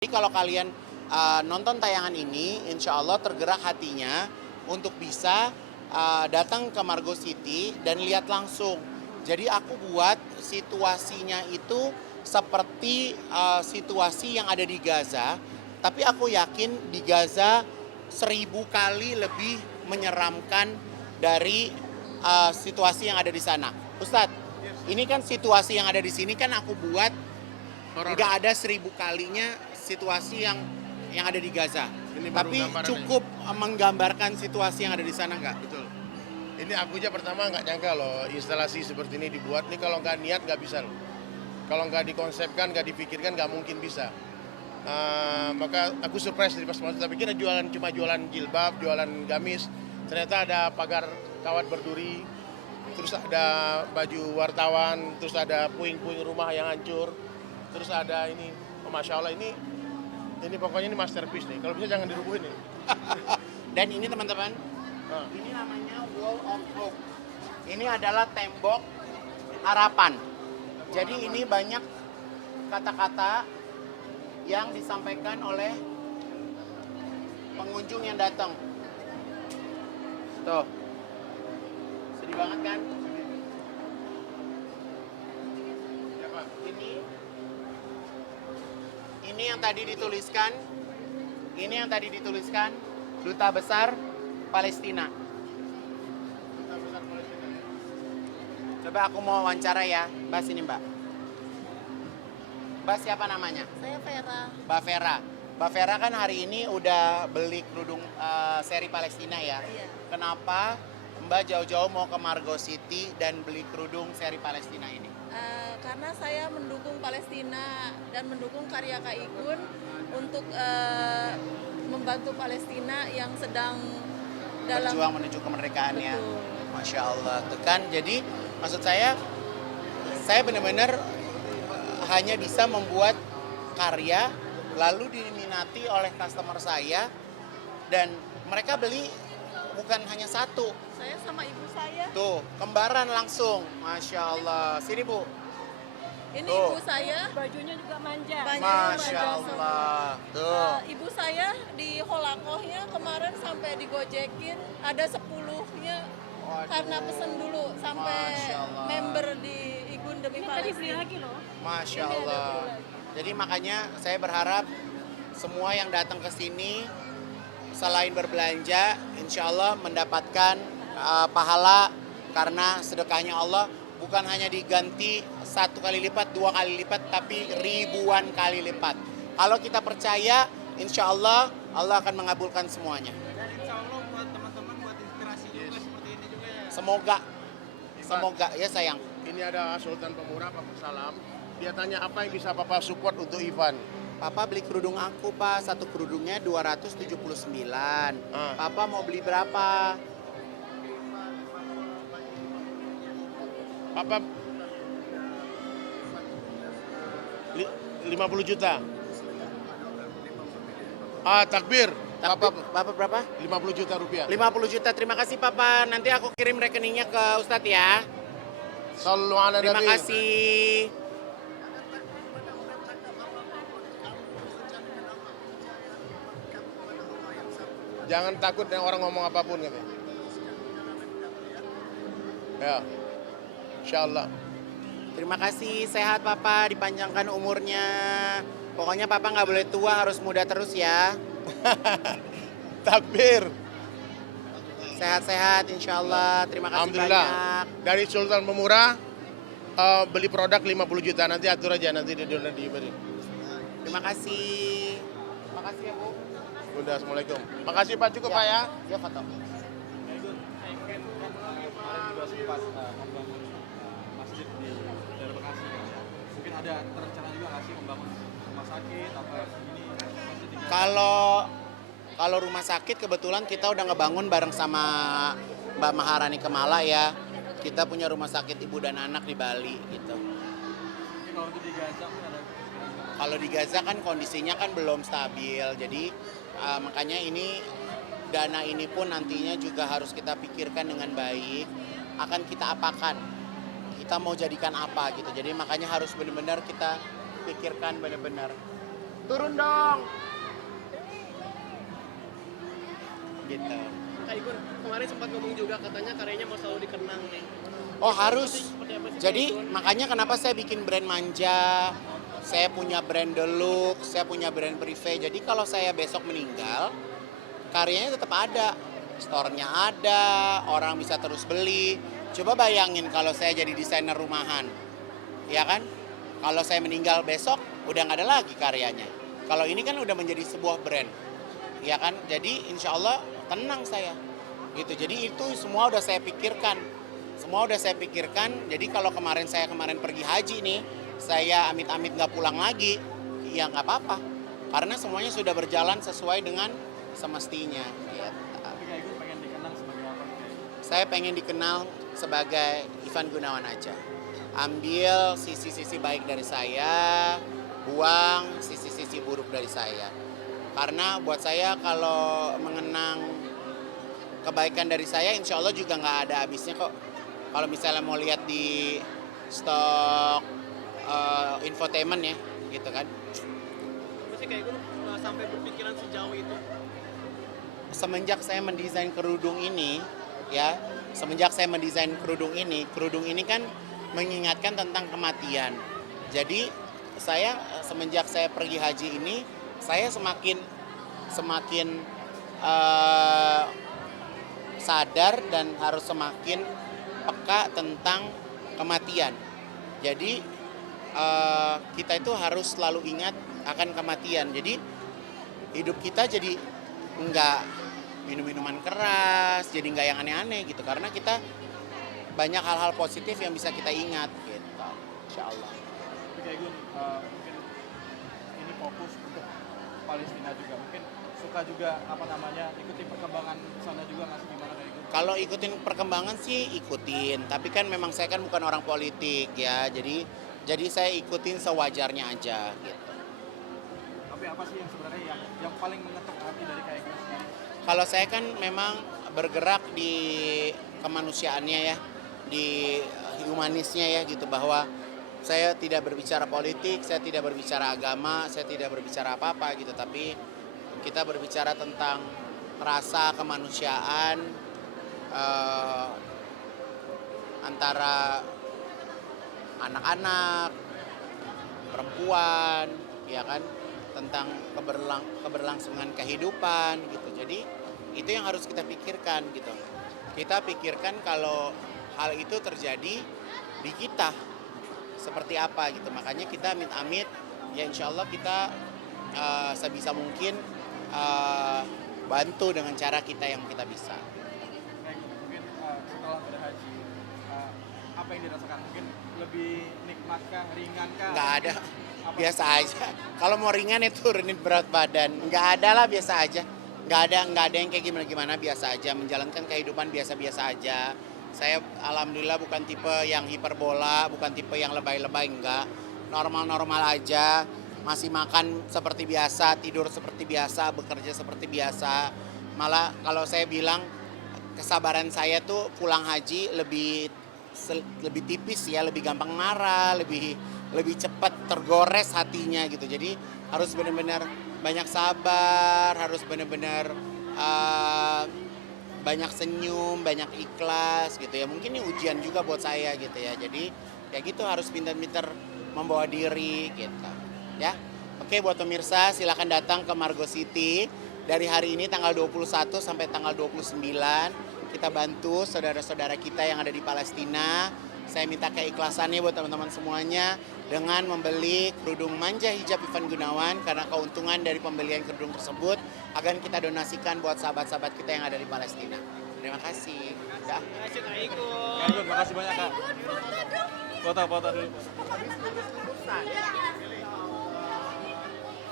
Jadi kalau kalian nonton tayangan ini, insya Allah tergerak hatinya untuk bisa datang ke Margo City dan lihat langsung. Jadi aku buat situasinya itu seperti situasi yang ada di Gaza, tapi aku yakin di Gaza 1000 kali lebih menyeramkan dari situasi yang ada di sana. Ustadz, ini kan situasi yang ada di sini kan aku buat nggak ada 1000 kalinya situasi yang ada di Gaza. Tapi cukup menggambarkan situasi yang ada di sana nggak? Betul. Ini aku aja pertama nggak nyangka loh instalasi seperti ini dibuat. Ini kalau nggak niat nggak bisa loh. Kalau nggak dikonsepkan, nggak dipikirkan, nggak mungkin bisa. Maka aku surprise dari pas masuk. Tapi kira cuma jualan jilbab, jualan gamis. Ternyata ada pagar kawat berduri. Terus ada baju wartawan. Terus ada puing-puing rumah yang hancur. Terus ada ini, oh, Masya Allah ini pokoknya ini masterpiece nih. Kalau bisa jangan dirubuhin nih. Dan ini teman-teman, ini namanya Wall of Hope. Ini adalah tembok harapan. Jadi ini banyak kata-kata yang disampaikan oleh pengunjung yang datang. Tuh, sedih banget kan? Ini yang tadi dituliskan Duta Besar Palestina. Coba aku mau wawancara ya, Mbak sini Mbak. Mbak siapa namanya? Saya Vera. Mbak Vera. Mbak Vera kan hari ini udah beli kerudung seri Palestina ya. Iya. Kenapa Mbak jauh-jauh mau ke Margo City dan beli kerudung seri Palestina ini? Karena saya mendukung Palestina dan mendukung karya Kak Igun untuk membantu Palestina yang sedang dalam berjuang menuju kemerdekaannya. Betul. Masya Allah. Tuh kan, jadi maksud saya benar-benar hanya bisa membuat karya lalu diminati oleh customer saya dan mereka beli bukan hanya satu. Saya sama ibu saya. Tuh, kembaran langsung. Masya Allah. Sini Bu. Ini Tuh. ibu saya. Bajunya juga manja. Masya Allah. Tuh. Ibu saya di Holakohnya kemarin sampai digojekin, ada 10-nya karena pesen dulu sampai Masya Allah. member di Igun Demi Ini tadi beli Palestina. lagi loh. Masya Ini ada Allah. bulan. Jadi makanya saya berharap semua yang datang ke sini selain berbelanja, insya Allah mendapatkan pahala karena sedekahnya Allah bukan hanya diganti 1 kali lipat, 2 kali lipat, tapi ribuan kali lipat. Kalau kita percaya, insya Allah Allah akan mengabulkan semuanya. Dan insya Allah buat teman-teman buat inspirasi juga seperti ini juga ya. Semoga ya sayang. Ini ada Sultan Pemurah, Papa Salam. Dia tanya apa yang bisa Papa support untuk Ivan. Papa beli kerudung aku Pak, satu kerudungnya 279. Papa mau beli berapa? Papa 50 juta. Takbir. Bapak berapa? 50 juta rupiah. 50 juta, terima kasih Papa. Nanti aku kirim rekeningnya ke Ustadz ya. Sallu ala Terima Nabi. kasih. Jangan takut yang orang ngomong apapun katanya. Ya. Insyaallah. Terima kasih, sehat Papa, dipanjangkan umurnya. Pokoknya Papa nggak boleh tua, harus muda terus ya. Takbir. Sehat-sehat insya Allah. Terima kasih Alhamdulillah. banyak. Dari Sultan Pemurah beli produk 50 juta. Nanti atur aja nanti diberi. Terima kasih. Terima kasih ya Bu. Udah, assalamualaikum. Makasih Pak, cukup Pak ya. Ya foto. Kemarin juga sempat membangun masjid di daerah Bekasi. Mungkin ada terencana juga nggak sih membangun rumah sakit apa ini masjid di Kalau rumah sakit kebetulan kita udah ngebangun bareng sama Mbak Maharani Kemala ya. Kita punya rumah sakit ibu dan anak di Bali gitu. mungkin kalau untuk di Gaza pun ada Kalau di Gaza kan kondisinya kan belum stabil. Jadi makanya ini dana ini pun nantinya juga harus kita pikirkan dengan baik. Akan kita apakan? Kita mau jadikan apa gitu. Jadi makanya harus benar-benar kita pikirkan benar-benar. Turun dong. Gitu. Kak Igun, kemarin sempat ngomong juga katanya karyanya mau selalu dikenang nih. Oh harus. Seperti apa sih, Kak Jadi Igun? makanya kenapa saya bikin brand manja, saya punya brand Deluxe, saya punya brand Privé. Jadi kalau saya besok meninggal, karyanya tetap ada. Store-nya ada, orang bisa terus beli. Coba bayangin kalau saya jadi desainer rumahan. Ya kan? Kalau saya meninggal besok, udah nggak ada lagi karyanya. Kalau ini kan udah menjadi sebuah brand. Ya kan? Jadi insya Allah tenang saya. Gitu. Jadi itu semua udah saya pikirkan. Semua udah saya pikirkan. Jadi kalau saya kemarin pergi haji nih, saya amit-amit nggak pulang lagi, ya nggak apa-apa. Karena semuanya sudah berjalan sesuai dengan semestinya. Gitu. Tapi Kak Igun pengen dikenang sebagai apa nih, Kak Igun? Saya pengen dikenal sebagai Ivan Gunawan aja. Ambil sisi-sisi baik dari saya, buang sisi-sisi buruk dari saya. Karena buat saya kalau mengenang kebaikan dari saya, insya Allah juga nggak ada habisnya kok. Kalau misalnya mau lihat di stok infotainment ya, gitu kan. Apa sih Kak Igun sampai berpikiran sejauh itu? Semenjak saya mendesain kerudung ini, kerudung ini kan mengingatkan tentang kematian. Jadi semenjak saya pergi haji ini, saya semakin sadar dan harus semakin peka tentang kematian. Jadi kita itu harus selalu ingat akan kematian. Jadi hidup kita jadi enggak minum-minuman keras, jadi enggak yang aneh-aneh gitu. Karena kita banyak hal-hal positif yang bisa kita ingat gitu. Insya Allah. Tapi Kak Igun mungkin ini fokus untuk Palestina juga. Mungkin suka juga ikuti perkembangan sana juga nggak sih, gimana Kak Igun? Kalau ikutin perkembangan sih ikutin, tapi kan memang saya kan bukan orang politik ya. Jadi saya ikutin sewajarnya aja gitu. Tapi apa sih yang sebenarnya yang paling mengetuk hati dari Kak Igun sendiri? Kalau saya kan memang bergerak di kemanusiaannya ya, di humanisnya ya gitu, bahwa saya tidak berbicara politik, saya tidak berbicara agama, saya tidak berbicara apa-apa gitu, tapi kita berbicara tentang rasa kemanusiaan antara anak-anak, perempuan, ya kan, tentang keberlangsungan kehidupan gitu. Jadi itu yang harus kita pikirkan gitu. Kita pikirkan kalau hal itu terjadi di kita seperti apa gitu. Makanya kita amit-amit ya insya Allah kita sebisa mungkin bantu dengan cara kita yang kita bisa. Kak Igun, mungkin setelah berhaji apa yang dirasakan? Mungkin lebih nikmatkah, ringankah? Nggak ada, Apa? biasa aja. Kalau mau ringan ya turunin berat badan. Nggak ada lah, biasa aja. Nggak ada yang kayak gimana-gimana, biasa aja. Menjalankan kehidupan biasa-biasa aja. Saya alhamdulillah bukan tipe yang hiperbola, bukan tipe yang lebay-lebay, enggak. Normal-normal aja. Masih makan seperti biasa, tidur seperti biasa, bekerja seperti biasa. Malah kalau saya bilang kesabaran saya tuh pulang haji lebih tipis ya, lebih gampang marah, lebih cepat tergores hatinya gitu. Jadi harus benar-benar banyak sabar, harus benar-benar banyak senyum, banyak ikhlas gitu ya. Mungkin ini ujian juga buat saya gitu ya. Jadi ya gitu, harus pintar-pintar membawa diri gitu. Ya. Oke, buat pemirsa silakan datang ke Margo City dari hari ini tanggal 21 sampai tanggal 29. Kita bantu saudara-saudara kita yang ada di Palestina. Saya minta keikhlasannya buat teman-teman semuanya dengan membeli kerudung manja hijab Ivan Gunawan, karena keuntungan dari pembelian kerudung tersebut akan kita donasikan buat sahabat-sahabat kita yang ada di Palestina. Terima kasih. Ya. Terima kasih Kak Igun. Kak Igun, makasih banyak Kak. Foto dulu.